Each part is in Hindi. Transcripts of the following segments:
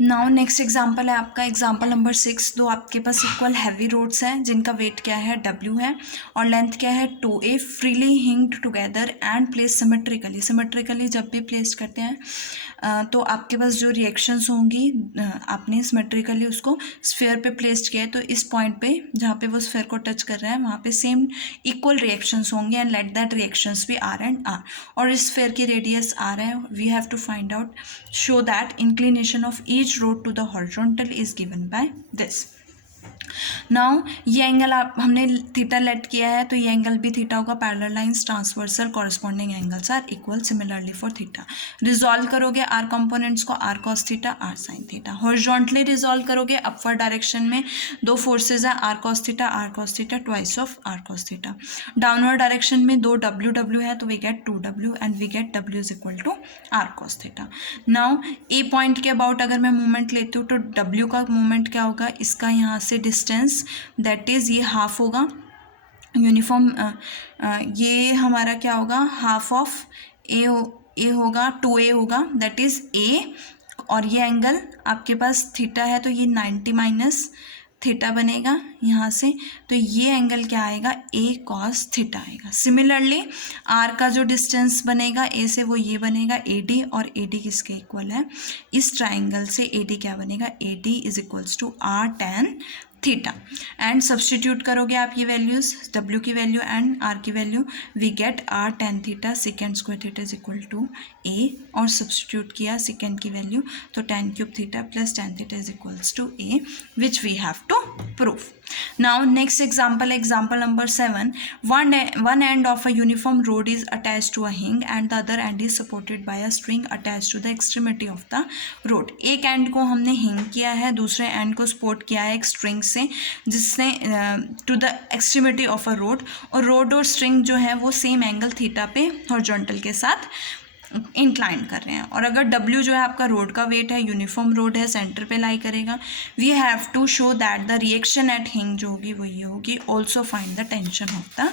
नाउ नेक्स्ट एग्जाम्पल है आपका एग्जाम्पल नंबर 6। दो आपके पास इक्वल हैवी रोड्स हैं जिनका वेट क्या है W है और लेंथ क्या है 2a, freely hinged together and place symmetrically. Symmetrically जब भी प्लेस करते हैं तो आपके पास जो रिएक्शंस होंगी, आपने सिमेट्रिकली उसको स्फेयर पे प्लेस्ड किया है तो इस पॉइंट पे जहाँ पे वो स्फेयर को टच कर रहा है वहाँ पे सेम इक्वल रिएक्शंस होंगे एंड लेट दैट रिएक्शंस भी R एंड R। और इस स्फेयर की रेडियस R है। We have to find out show that inclination of each rod to the horizontal is given by this. Now ये एंगल आप हमने थीटा लेट किया है तो ये एंगल भी थीटा होगा। Parallel lines transversal corresponding angles are equal similarly for theta. Resolve करोगे आर कंपोनेंट्स को, R cos theta R sine theta. Horizontally resolve करोगे अपवर्ड डायरेक्शन में दो फोर्सेज है R cos theta twice of R cos theta. Downward direction में दो डब्ल्यू डब्ल्यू है तो we get 2w and we get w is equal to R cos theta. Now A point के अबाउट अगर मैं मूवमेंट लेती हूँ तो w का मूवमेंट क्या होगा, इसका यहाँ से डिस्टेंस दैट इज़ ये हाफ होगा यूनिफॉर्म। ये हमारा क्या होगा, हाफ ऑफ ए होगा 2a होगा दैट इज़ a। और ये एंगल आपके पास थीटा है तो ये 90 माइनस थीटा बनेगा यहाँ से, तो ये एंगल क्या आएगा, a cos थीटा आएगा। सिमिलरली r का जो डिस्टेंस बनेगा a से वो ये बनेगा AD, और AD किसके इक्वल है, इस ट्राइंगल से AD क्या बनेगा, AD is equals to r tan theta. And substitute करोगे आप ये वैल्यूज़, W की वैल्यू एंड R की value, we get r tan theta second square theta is equal to a, और सब्सटीट्यूट किया सेकेंड की वैल्यू तो tan cube theta plus tan theta is equals to a, which we have to prove. Now next example, example number 7। One end of a uniform road is attached to a hinge and the other end is supported by a string attached to the extremity of the road। एक एंड को हमने हिंग किया है, दूसरे एंड को सपोर्ट किया है एक स्ट्रिंग से जिसने to the extremity of a rod, और रोड और स्ट्रिंग जो है वो सेम एंगल थीटा पे हॉरिजॉन्टल के साथ इंक्लाइन कर रहे हैं। और अगर W जो है आपका रोड का वेट है, यूनिफॉर्म रोड है, सेंटर पे लाई करेगा, we have to show that the reaction at hinge जो होगी वो ये होगी। Also find the tension of the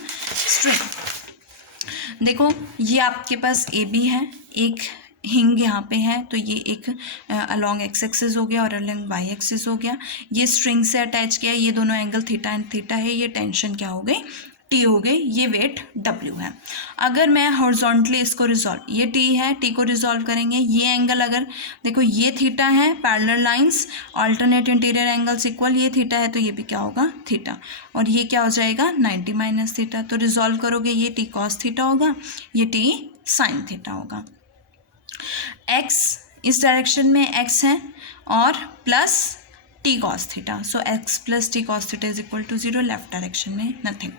string. देखो ये आपके पास AB है, एक हिंग यहाँ पे है तो ये एक अलॉन्ग एक्स एक्सिस हो गया और अलॉन्ग वाई एक्सिस हो गया, ये स्ट्रिंग से अटैच किया, ये दोनों एंगल थीटा एंड थीटा है, ये टेंशन क्या हो गई, T हो गई, ये वेट W है। अगर मैं हॉरिजॉन्टली इसको रिजॉल्व, ये T है, T को रिजॉल्व करेंगे, ये एंगल अगर देखो ये थीटा है, parallel lines alternate interior angles equal, ये थीटा है तो ये भी क्या होगा थीटा, और ये क्या हो जाएगा 90 माइनस थीटा। तो रिजॉल्व करोगे ये T कॉस थीटा होगा, ये T साइन थीटा होगा। x इस डायरेक्शन में x है और plus T cos theta, so x plus T cos theta is equal to 0, left direction में नथिंग।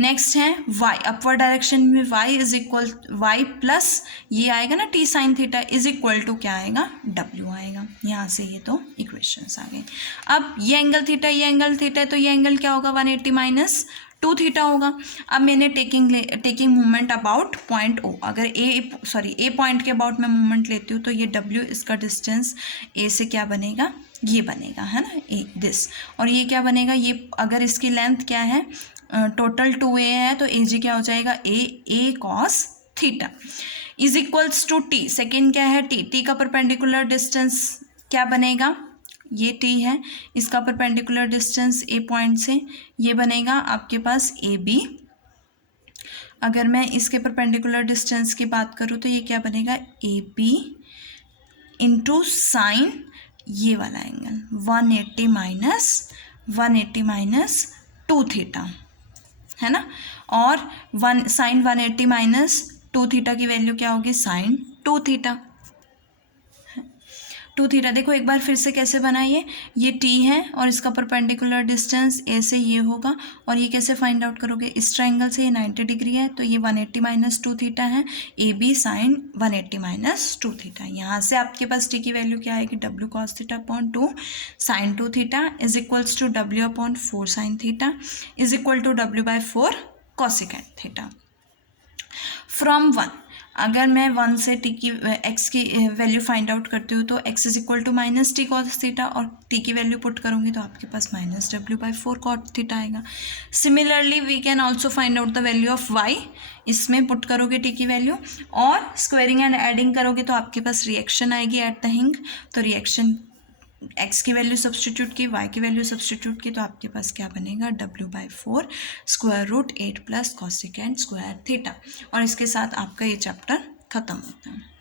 नेक्स्ट है y, अपवर्ड डायरेक्शन में y is equal y plus ये आएगा ना t sine theta is equal to क्या आएगा w आएगा। यहाँ से ये तो इक्वेशंस आ गए। अब ये एंगल थीटा, ये एंगल थीटा है तो ये एंगल क्या होगा 180 माइनस 2 थीटा होगा। अब मैंने taking movement about point O, अगर ए पॉइंट के अबाउट मैं मूवमेंट लेती हूँ तो ये W इसका डिस्टेंस A से क्या बनेगा, ये बनेगा है ना A दिस, और ये क्या बनेगा, ये अगर इसकी लेंथ क्या है टोटल 2a है तो AG क्या हो जाएगा A cos theta is equals to T। Second क्या है T का परपेंडिकुलर डिस्टेंस क्या बनेगा, ये T है, इसका परपेंडिकुलर डिस्टेंस A पॉइंट से ये बनेगा आपके पास AB। अगर मैं इसके परपेंडिकुलर डिस्टेंस की बात करूँ तो ये क्या बनेगा AB इंटू साइन ये वाला एंगल 180 माइनस 2 थीटा है ना, और साइन 180 माइनस 2 थीटा की वैल्यू क्या होगी साइन 2 थीटा। देखो एक बार फिर से कैसे बनाइए, ये T है और इसका परपेंडिकुलर डिस्टेंस A से ये होगा, और ये कैसे फाइंड आउट करोगे, इस ट्राइंगल से ये 90 डिग्री है तो ये 180 माइनस 2 थीटा है, AB साइन 180 माइनस 2 थीटा। यहाँ से आपके पास T की वैल्यू क्या आएगी W cos theta upon 2 sine 2 theta is equals to W upon 4 sine theta is equal to W by 4 cosecant theta. From 1 अगर मैं 1 से T की x की वैल्यू फाइंड आउट करती हूँ तो x is equal to minus T cos theta, और T की वैल्यू पुट करूँगी तो आपके पास minus W by 4 cot theta आएगा। Similarly we can also find out the value of y, इसमें पुट करोगे T की वैल्यू और स्क्वायरिंग एंड एडिंग करोगे तो आपके पास रिएक्शन आएगी एट द हिंग, तो रिएक्शन एक्स की वैल्यू सब्सटीट्यूट की, वाई की वैल्यू सब्सटीट्यूट की, तो आपके पास क्या बनेगा, W/4 square root 8 plus cosecant square theta. और इसके साथ आपका ये चैप्टर ख़त्म होता है।